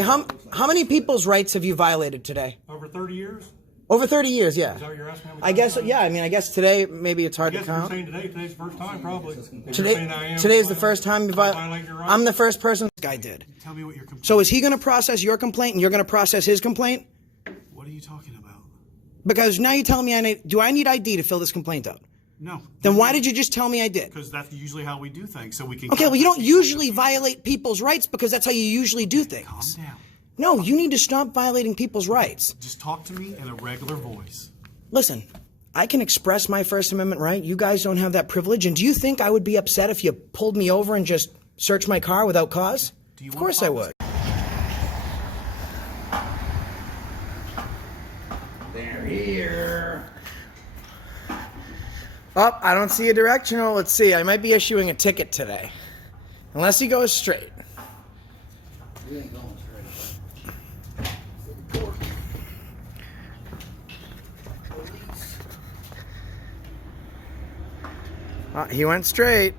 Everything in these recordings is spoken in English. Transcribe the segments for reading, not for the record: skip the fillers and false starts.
Like, how many people's rights have you violated today? Over 30 years? Over 30 years, yeah. Is that what you're asking? I guess, yeah. I mean, I guess today maybe it's hard to count. You're saying today's the first time, probably. Today's the first time you violate your rights. I'm the first person this guy did. Tell me what your complaint. So is he going to process your complaint and you're going to process his complaint? What are you talking about? Because now you're telling me do I need ID to fill this complaint out? No. Then why did you just tell me I did? Because that's usually how we do things, so we can. Okay, well, you don't usually violate people's rights because that's how you usually do things. Calm down. No, you need to stop violating people's rights. Just talk to me in a regular voice. Listen, I can express my First Amendment right. You guys don't have that privilege. And do you think I would be upset if you pulled me over and just searched my car without cause? Of course I would. They're here. Oh, I don't see a directional. Let's see. I might be issuing a ticket today. Unless he goes straight. You ain't going straight. He went straight.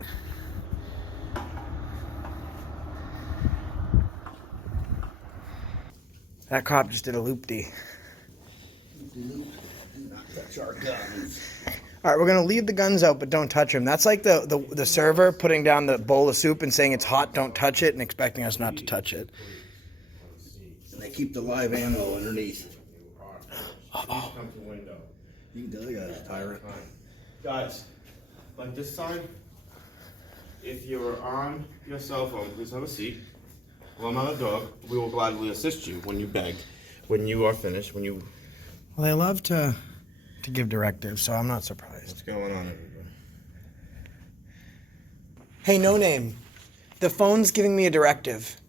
That cop just did a loop-dee. All right, we're going to leave the guns out, but don't touch them. That's like the server putting down the bowl of soup and saying it's hot, don't touch it, and expecting us not to touch it. And they keep the live ammo underneath. Uh-oh. You can tell the guy's a tyrant. Guys, like this side, if you're on your cell phone, please have a seat. Well, I'm not a dog. We will gladly assist you when you beg, when you are finished, when you... Well, they love to give directives, so I'm not surprised. What's going on, everybody? Hey, no name. The phone's giving me a directive.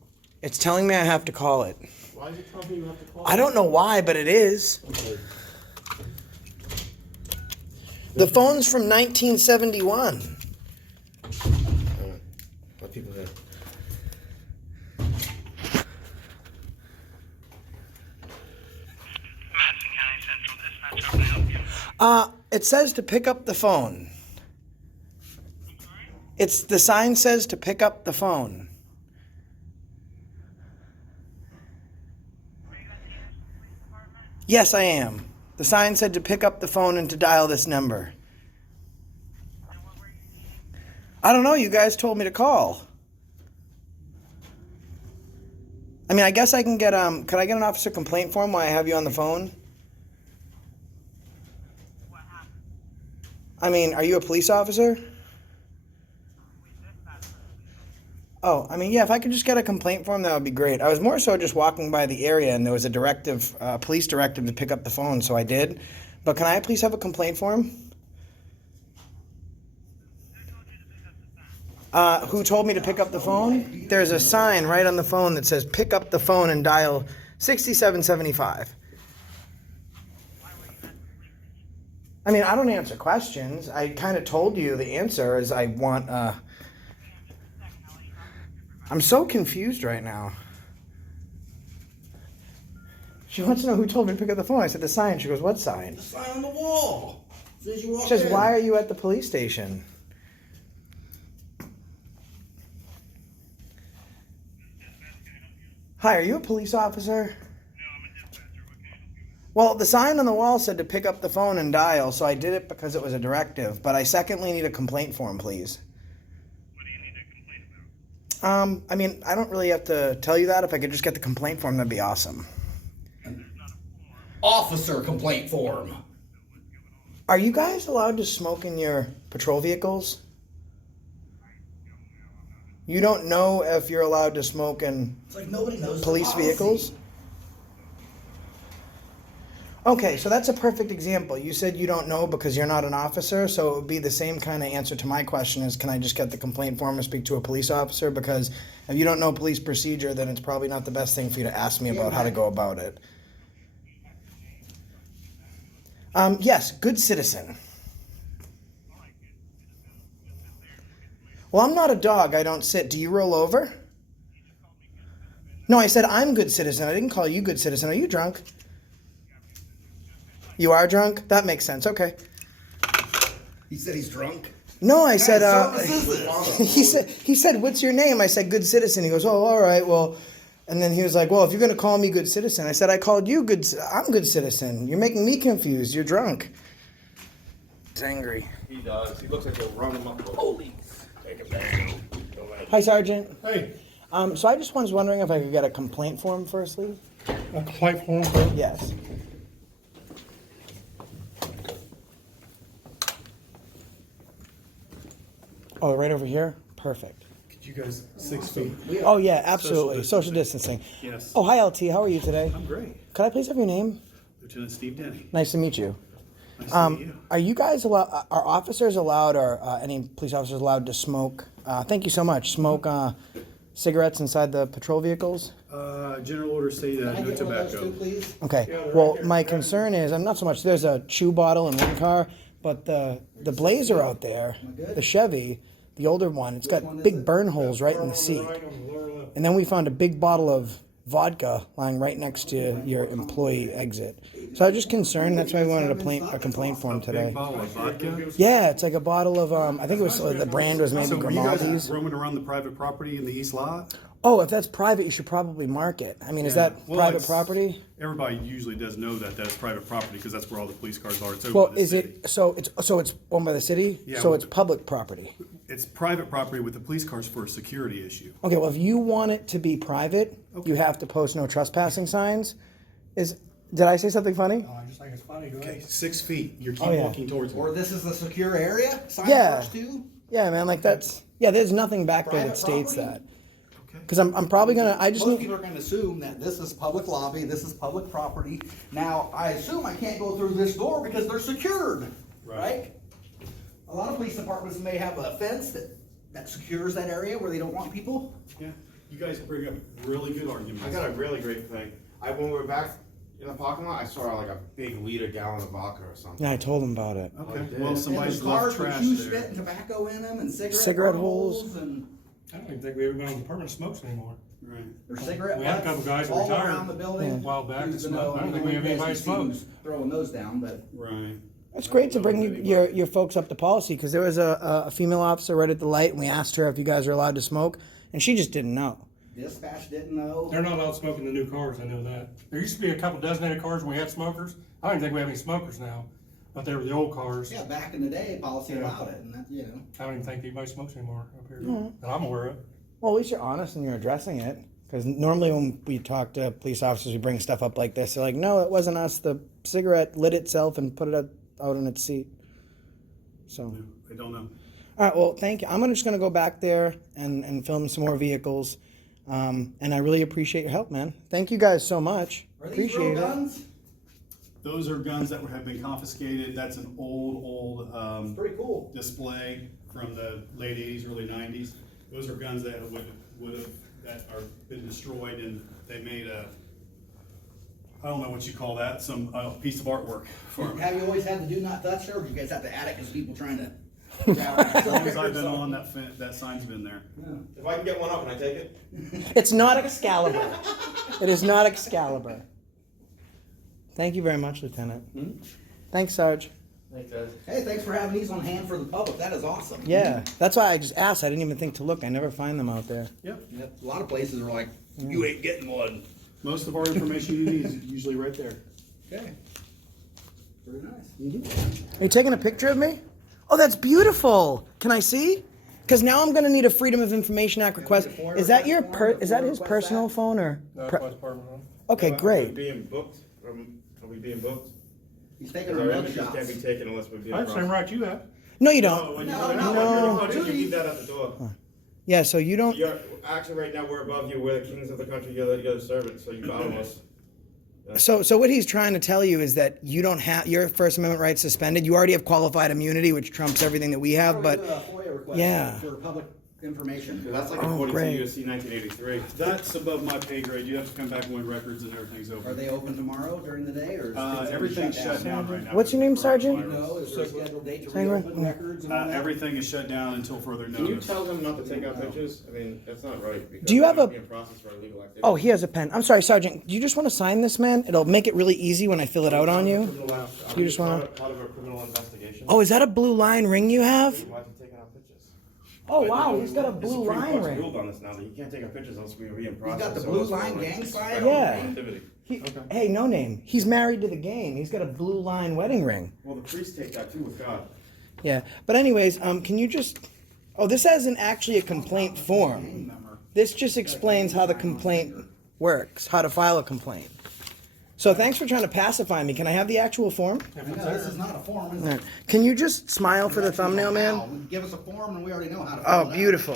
It's telling me I have to call it. Why is it telling me you have to call? I don't know why, but it is. Okay. The phone's from 1971. Let people hear. It says to pick up the phone. The sign says to pick up the phone. Yes, I am. The sign said to pick up the phone and to dial this number. I don't know. You guys told me to call. I mean, I guess I can get, could I get an officer complaint form while I have you on the phone? What happened? I mean, are you a police officer? Oh, I mean, yeah, if I could just get a complaint form, that would be great. I was more so just walking by the area, and there was a directive, police directive to pick up the phone, so I did. But can I please have a complaint form? Who told me to pick up the phone? There's a sign right on the phone that says pick up the phone and dial 6775. I mean, I don't answer questions. I kind of told you the answer is I want, I'm so confused right now. She wants to know who told me to pick up the phone. I said the sign. She goes, what sign? The sign on the wall. Says you walk She says, in. why are you at the police station? Hi, are you a police officer? No, I'm a dispatcher. What can I help you with? Well, the sign on the wall said to pick up the phone and dial, so I did it because it was a directive. But I secondly need a complaint form, please. What do you need to complain about? I mean, I don't really have to tell you that. If I could just get the complaint form, that'd be awesome. Officer complaint form. Are you guys allowed to smoke in your patrol vehicles? You don't know if you're allowed to smoke in It's like nobody knows police the policy. vehicles? Okay, so that's a perfect example. You said you don't know because you're not an officer, so it would be the same kind of answer to my question is, can I just get the complaint form and speak to a police officer? Because if you don't know police procedure, then it's probably not the best thing for you to ask me about how to go about it. Yes, good citizen. Well, I'm not a dog. I don't sit. Do you roll over? No, I said I'm good citizen. I didn't call you good citizen. Are you drunk? You are drunk? That makes sense. Okay. He said he's drunk. No, I said, What service is this? he said, what's your name? I said, good citizen. He goes, oh, all right. Well, And then he was like, well, if you're going to call me good citizen. I said, I called you good. I'm good citizen. You're making me confused. You're drunk. He's angry. He does. He looks like he'll run him up the holy. Take it back. Go ahead. Hi, Sergeant. Hey, So I just was wondering if I could get a complaint form firstly. a complaint form for Yes. Oh, right over here? Perfect. could you guys 6 feet? Oh, yeah, absolutely. Social distancing. Yes. Oh, hi, LT. How are you today? I'm great. Could I please have your name? Lieutenant Steve Denny. Nice to meet you. Nice to meet you. Are you guys allowed, are officers allowed, or any police officers allowed to smoke, thank you so much, smoke cigarettes inside the patrol vehicles? General order say no tobacco. Okay, well, my concern is, I'm not so much, there's a chew bottle in one car, but the Blazer out there, the Chevy, the older one, it's got big burn holes right in the seat. And then we found a big bottle of vodka lying right next to your employee exit. So I was just concerned, that's why we wanted a complaint form today. Big bottle of vodka. Yeah, it's like a bottle of, I think it was, the brand was maybe So were you guys Grimaldi's. roaming around the private property in the east lot? Oh, if that's private, you should probably mark it. I mean, is that Well, private it's- property? Everybody usually does know that that's private property because that's where all the police cars are. It's owned Well, by the is city. it, so it's owned by the city? Yeah, So well- it's public property? It's private property with the police cars for a security issue. Okay, well, if you want it to be private, you have to post no trespassing signs. Did I say something funny? I just think it's funny. Go ahead. 6 feet. You keep Oh, yeah. walking towards me. Or this is the secure area? Sign Yeah. first too? Yeah, man, like there's nothing back there that Private states property? that. Because I'm probably gonna, I just Most need, people are gonna assume that this is public lobby, this is public property. Now, I assume I can't go through this door because they're secured, right? A lot of police departments may have a fence that secures that area where they don't want people. Yeah. You guys bring up really good arguments. I got a really great thing. When we were back in the parking lot, I saw like a big gallon of vodka or something. yeah, I told him about it. Okay. did. Well, And somebody's there's cars left with trash chew there. spit and tobacco in them and Cigarette burn holes. and I don't even think we ever been on the permanent smokes anymore. Right. there's cigarette We had a butts couple guys that all retired around the building. a while back that Who's smoked. know, I don't you think know, we have you guys anybody can see who's smokes. throwing those down, but Right. It's great to bring your folks up to policy, because there was a female officer right at the light, and we asked her if you guys are allowed to smoke, and she just didn't know. dispatch didn't know. They're not allowed to smoke in the new cars, I know that. There used to be a couple designated cars when we had smokers. I don't even think we have any smokers now, but they were the old cars. Yeah, back in the day, policy Yeah. allowed it, and that, you know. I don't even think anybody smokes anymore up here, that I'm aware of. Well, at least you're honest and you're addressing it. Because normally when we talk to police officers, we bring stuff up like this. They're like, no, it wasn't us. The cigarette lit itself and put it out in its seat. So, I don't know. all right, well, thank you. I'm just going to go back there and film some more vehicles. And I really appreciate your help, man. Thank you guys so much. Are these real Appreciate it. guns? Those are guns that have been confiscated. That's an old Pretty cool. display from the late 80s, early 90s. Those are guns that would have that are been destroyed, and they made I don't know what you call that, some piece of artwork for them. Have you always had the do not touch there, or did you guys have to add it because people trying to? As long as I've been on, that sign's been there. If I can get one up, can I take it? It's not Excalibur. It is not Excalibur. Thank you very much, Lieutenant. Thanks, Sarge. Thanks, guys. Hey, thanks for having these on hand for the public. That is awesome. Yeah, that's why I just asked. I didn't even think to look. I never find them out there. Yep. Yep. A lot of places are like, you ain't getting one. Most of our information you need is usually right there. Okay. Very nice. Are you taking a picture of me? Oh, that's beautiful. Can I see? Because now I'm going to need a Freedom of Information Act request. Is that your is that his personal phone or? That's why it's permanent. Okay, Are we great. being booked? Are we being booked? He's taking Because our our mug images shots. can't be taken unless we're being I have the same right you have. No, you don't. When you No, go no, down, no. you leave that at the door. Yeah, so you don't. You're actually right now. We're above you. We're the kings of the country. You're the servant. So you bow to us. So what he's trying to tell you is that you don't have your First Amendment rights suspended. You already have qualified immunity, which trumps everything that we have. But Do a FOIA request yeah. for public information. That's like Oh, according great. to USC 1983. That's above my pay grade. You have to come back when records and everything's Are over. they open tomorrow during the day, or is Everything's shut down right now. What's your name, Sergeant? No, is there a scheduled date to Hang on. reopen records and all that? Everything is shut down until further Can you notice. tell them not to take out pictures? I mean, that's not right. Because Do you have we're a- being processed for illegal activity? Oh, he has a pen. I'm sorry, Sergeant. Do you just want to sign this, man? It'll make it really easy when I fill it out on you. You just want to. Part of a criminal investigation. Oh, is that a blue line ring you have? Why have you taken out pictures? Oh, wow, he's got a blue line ring. Ruled on this now that you can't take our pictures unless we are in He's process. got the so blue it's line for, gang sign? Yeah. activity. Hey, no name. He's married to the game. He's got a blue line wedding ring. Well, the priests take that too with God. Yeah, but anyways, can you just? Oh, this isn't actually a complaint form. This just explains how the complaint works, how to file a complaint. So thanks for trying to pacify me. Can I have the actual form? If No, it's this there. is not a form, is All it? right. Can you just smile for the thumbnail, Now, man? give us a form and we already know how to fill Oh, it out. beautiful.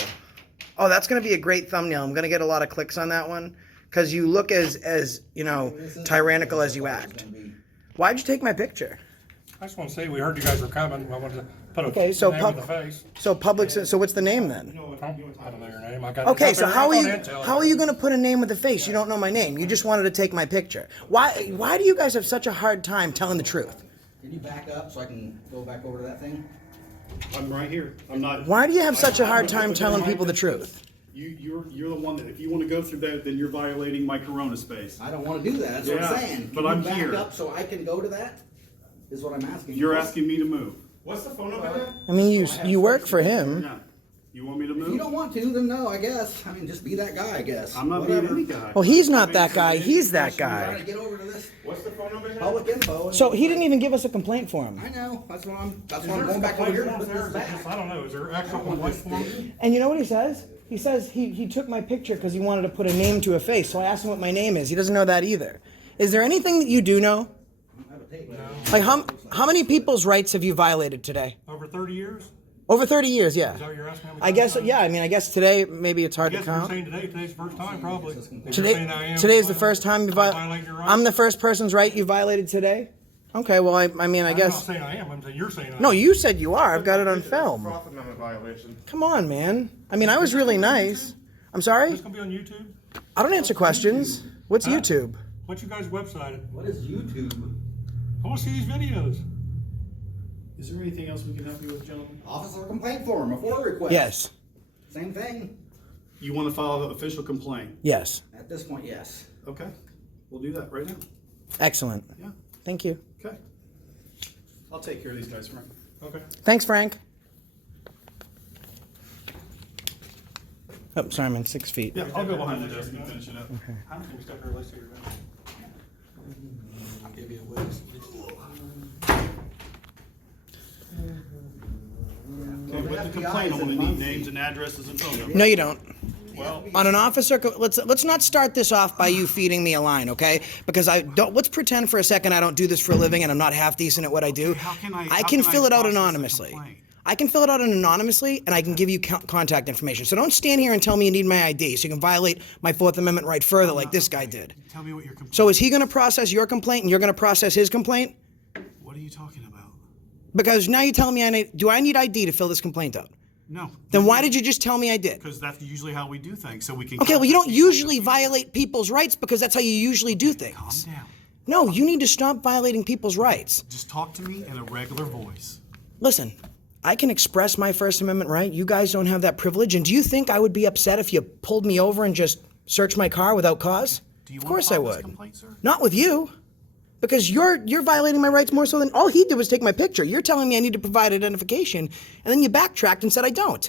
Oh, that's gonna be a great thumbnail. I'm gonna get a lot of clicks on that one because you look as you know This is- tyrannical as you this is act. gonna be- Why'd you take my picture? I just want to say, we heard you guys were coming. I wanted to put a Okay, so name with the face. So public. So what's the name then? I don't know your name. I got Okay, it's so out there. how are I you thought Intel- how are you gonna put a name with a face? You don't know my name. You just wanted to take my picture. Why do you guys have such a hard time telling the truth? Can you back up so I can go back over to that thing? I'm right here. I'm not. Why do you have such a hard I'm time within telling my people the distance. truth? You're the one that, if you want to go through that, then you're violating my Corona space. I don't wanna do that, that's what Yeah, I'm saying. but Can I'm you back here. up so I can go to that? Is what I'm asking. You're asking me to move. What's the phone number again? I mean, you work for him. Yeah. You want me to If you move? don't want to, then no, I guess. I mean, just be that guy, I guess. I'm not Whatever. being any guy. Well, he's not that guy. He's that I'm trying guy. to get over to this What's the phone number again? public info. and- So he didn't even give us a complaint form. I know, that's why I'm Is going there back over here to complaint put forms this there? Is it just- I back. don't know. Is there actual complaint form? And you know what he says? He says he took my picture because he wanted to put a name to a face. So I asked him what my name is. He doesn't know that either. Is there anything that you do know? I have a tape measure. Like how many people's rights have you violated today? Over 30 years? Over 30 years, yeah. Is that what you're asking? How many I guess, times? yeah, I mean, I guess today, maybe it's I hard to guess if you're count. saying today's the first time, probably. If you're Today, saying I am today's the first time you violating your rights. I'm the first person's right you violated today? Okay, well, I mean, I I'm not guess. saying I am. I'm saying you're saying I am. No, you said you are. I've got it on film. Fourth Amendment violation. Come on, man. I mean, I was really nice. I'm Is sorry? this going to be on YouTube? I don't answer questions. What's Huh? YouTube? What's your guys' website? What is YouTube? I want to see these videos. Is there anything else we can help you with, gentlemen? Officer complaint form, a FOIA request. Yes. Same thing. You want to file an official complaint? Yes. At this point, yes. Okay, we'll do that right now. Excellent. Yeah, Thank you. okay. I'll take care of these guys, Frank. Okay. Thanks, Frank. Oh, sorry, I'm 6 feet. Yeah, I'll go behind the desk and finish it up. How can we step here? Let's see your I'll give you a whiz. Okay, with the complaint, I'm gonna need names and addresses and phone numbers. No, you don't. Well, On an officer, let's not start this off by you feeding me a line, okay? Because I don't. Let's pretend for a second I don't do this for a living and I'm not half decent at what I do. how can I how can fill it out process a anonymously. complaint? I can fill it out anonymously, and I can give you contact information. So don't stand here and tell me you need my ID, so you can violate my Fourth Amendment right further, like this guy did. Tell me what your complaint. So is he going to process your complaint, and you're going to process his complaint? What are you talking about? Because now you're telling me do I need ID to fill this complaint out? No. Then why did you just tell me I did? Because that's usually how we do things, so we can. Okay, well, you don't contact people. usually violate people's rights because that's how you usually do Calm things. down. No, you need to stop violating people's rights. Just talk to me in a regular voice. Listen, I can express my First Amendment right. You guys don't have that privilege. And do you think I would be upset if you pulled me over and just searched my car without cause? Do you Of want course to I file this would. complaint, sir? Not with you. Because you're violating my rights more so than all he did was take my picture. You're telling me I need to provide identification, and then you backtracked and said I don't.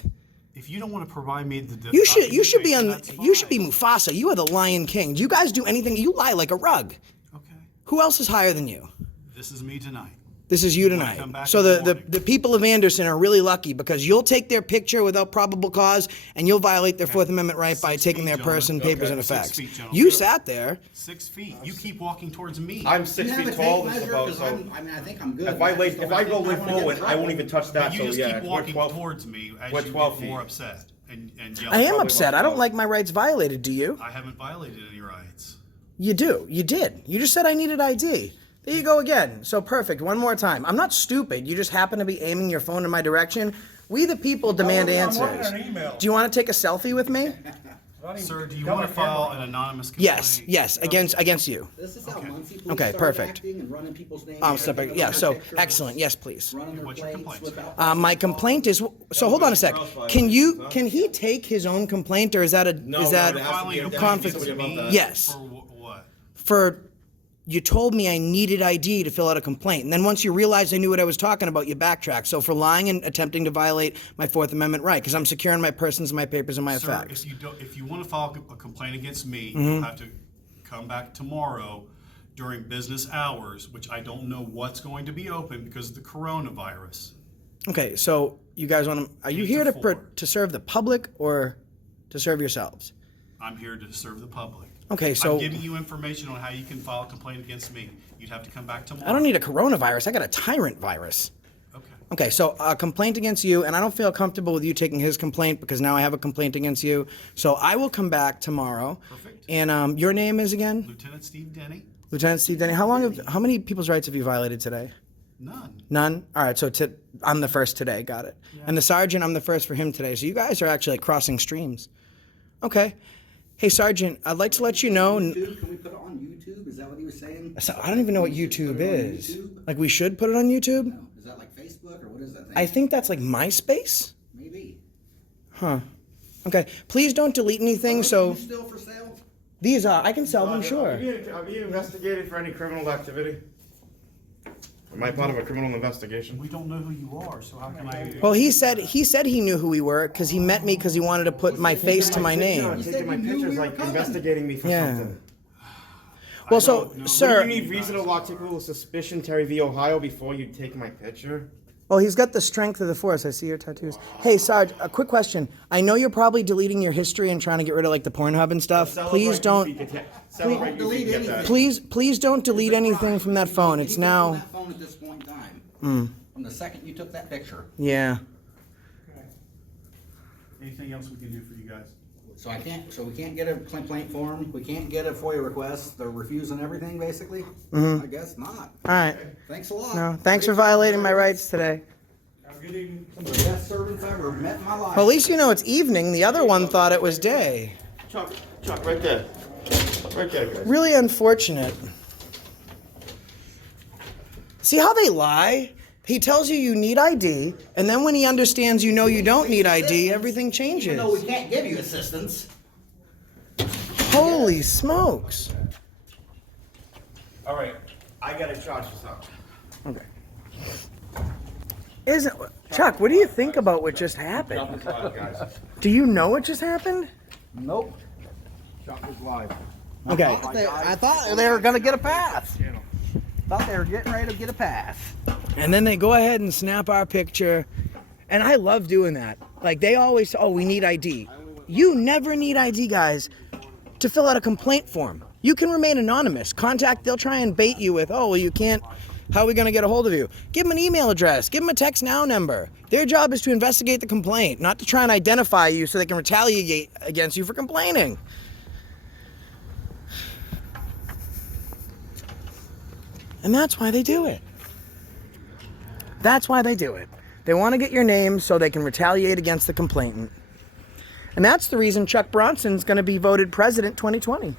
If you don't want to provide me the You should be documentation, on that's you should be fine. Mufasa. You are the Lion King. Do you guys do anything? You lie like a rug. Okay, Who else is higher than you? this is me tonight. This is you wanna tonight. come back So in the the morning? people of Anderson are really lucky because you'll take their picture without probable cause and you'll violate their Fourth Amendment right by 6 taking feet, their person, gentlemen. papers, and 6 effects. feet, gentlemen. You sat there. 6 feet. You keep walking towards me. I'm Do 6 you have feet a tall. tape This is measure? about 'Cause so. I think I'm good. If I lay, So if I go didn't lay wanna get in forward, I won't even touch that. But you So just yeah, keep we're walking 12. towards me as we're you 12 get more feet. upset and yell. I am Probably upset. about I don't 12. like my rights violated. Do you? I haven't violated any rights. You do. You did. You just said I needed ID. There you go again. So perfect. One more time. I'm not stupid. You just happen to be aiming your phone in my direction. We the people demand I'm answers. working on an email. Do you want to take a selfie with me? Sir, do you want to file an anonymous complaint? Yes. Against you. This is how Muncie police Okay, started perfect. acting and running people's names. Step back. Yeah. So excellent. Yes, please. Running their What's your plates complaint, sir? without. My complaint is. So hold on a sec. Can he take his own complaint, or is that a No, is no, that it has to be Filing a a complaint conflict? against me about that. Yes. For what? For you told me I needed ID to fill out a complaint. And then once you realized I knew what I was talking about, you backtracked. So for lying and attempting to violate my Fourth Amendment right, because I'm securing my persons, my papers, and my Sir, effects. if you want to file a complaint against me, Mm-hmm. you'll have to come back tomorrow during business hours, which I don't know what's going to be open because of the coronavirus. Okay, so you guys want to, are you 8 here to to 4. to serve the public or to serve yourselves? I'm here to serve the public. Okay, so I'm giving you information on how you can file a complaint against me. You'd have to come back tomorrow. I don't need a coronavirus. I got a tyrant virus. Okay. Okay, so a complaint against you, and I don't feel comfortable with you taking his complaint because now I have a complaint against you. So I will come back tomorrow. Perfect. And your name is again? Lieutenant Steve Denny? Lieutenant Steve Denny. How many people's rights have you violated today? None. None? All right, so I'm the first today. Got it. And the sergeant, I'm the first for him today. So you guys are actually like crossing streams. Okay. Hey, Sergeant, I'd like to let you know. YouTube? Can we put it on YouTube? Is that what he was saying? So I don't even know what We should YouTube put it on is. YouTube? Like we should put it on YouTube? No. Is that like Facebook or what is that thing? I think that's like MySpace. Maybe. Huh. Okay. Please don't delete anything. Are So you still for sale? these are. I can sell them. Are Sure. you investigated for any criminal activity? Am I part of a criminal investigation? We don't know who you are, so how can I? Well, he said he knew who we were because he met me because he wanted to put my face to my name. Taking my you knew we pictures, were like coming. investigating me for Yeah. something. Well, so don't know. Do sir. you need reasonable article of suspicion, Terry v. Ohio, before you take my picture? Well, he's got the strength of the force. I see your tattoos. Hey, Sarge, a quick question. I know you're probably deleting your history and trying to get rid of like the Pornhub and stuff. Please don't. Celebrate delete you can get anything. that. Please don't delete anything from that phone. It's Anything on now. that phone at this point in time. From the second you took that picture. Yeah. Anything else we can do for you guys? So we can't get a complaint form, we can't get a FOIA request, they're refusing everything basically? I guess not. All right. Thanks a lot. No, thanks for violating my rights today. Have a good evening. Some of the best servants I ever met in my life. Well, at least you know it's evening. The other one thought it was day. Chuck, right there. Right there, guys. Really unfortunate. See how they lie? He tells you you need ID, and then when he understands you know you don't need ID, everything changes. Even though we can't give you assistance. Holy smokes. All right, I gotta charge this up. Okay. Isn't Chuck? What do you think about what just happened? Chuck is live, guys. Do you know what just happened? Nope. Chuck is live. Okay. I thought they were gonna get a pass. Thought they were getting ready to get a pass. And then they go ahead and snap our picture, and I love doing that. Like they always, oh, we need ID. You never need ID, guys, to fill out a complaint form. You can remain anonymous. They'll try and bait you with, oh, well, you can't. How are we going to get a hold of you? Give them an email address. Give them a text now number. Their job is to investigate the complaint, not to try and identify you so they can retaliate against you for complaining. And that's why they do it. That's why they do it. They want to get your name so they can retaliate against the complainant. And that's the reason Chuck Bronson's going to be voted president 2020.